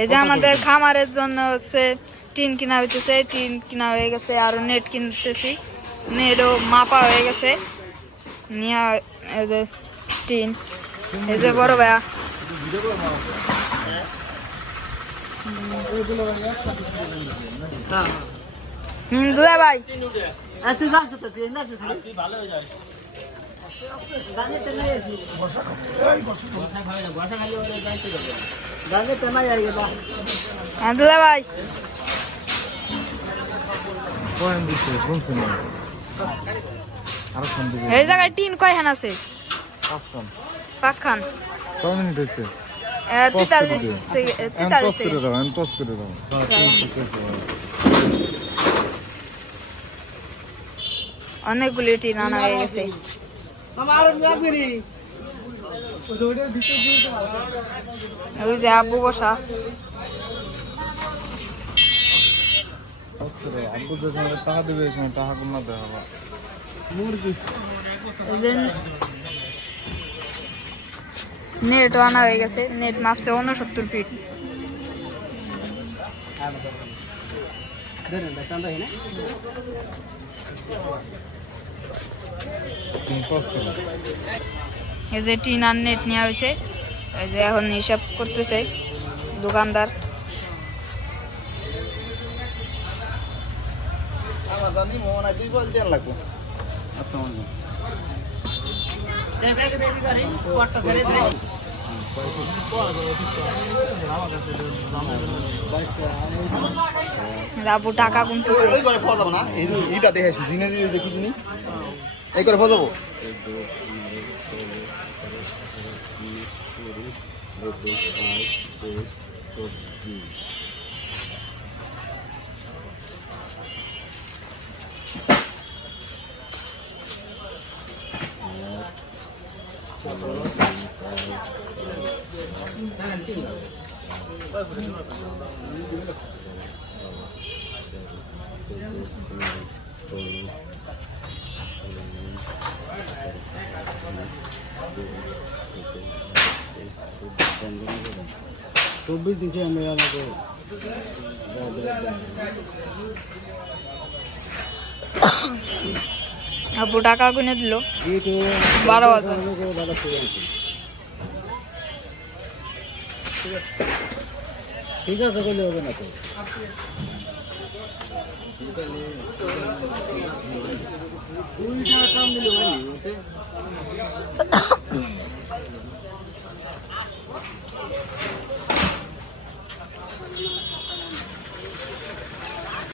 এই যে আমাদের খামারের জন্য হচ্ছে টিন কিনা হইতেছে, টিন কিনা হয়ে গেছে, আর নেট কিনতেছি। নেটও মাপা হয়ে গেছে। নিয়া এই যে টিন। এই যে বড় ভাইয়া। হুম দুলা ভাই। আচ্ছা না তুই জানে তো নাই আই গেলা হ্যাঁ দুলা ভাই। আরও এই জায়গায় টিন কয়খান আছে? কয় মিনিট হয়েছে আহ, পজ করে তেতাল্লিশ দিও। সে- এখন তেতাল্লিশ পজ করে দাও এখন করে দাও। অনেকগুলি টিন আনা হয়ে গেছে। ওই যে আব্বু বসা আব্বু যে সময় টাকা দেবে এই সময় টাকা গুলো দেওয়া হবে মুরগি নেট আনা হয়ে গেছে নেট মাপছে উনসত্তর ফিট দেন না এই যে টিন আর নেট নেওয়া হয়েছে, এই যে এখন হিসাব করতেছে দোকানদার। আমার জানি মনে হয় দুই বল দেওয়ার লাগবে আব্বু টাকা গুনতেছে। এই করে পাওয়া না? এইটা দেখে আসি, জিনারি দেখি তুমি। এই করে পাওয়া যাব? চব্বিশ দিছে আমি আমাকে আব্বু টাকা গুনে দিল। বারো হাজার। ঠিক আছে করলে হবে না তো। দিলে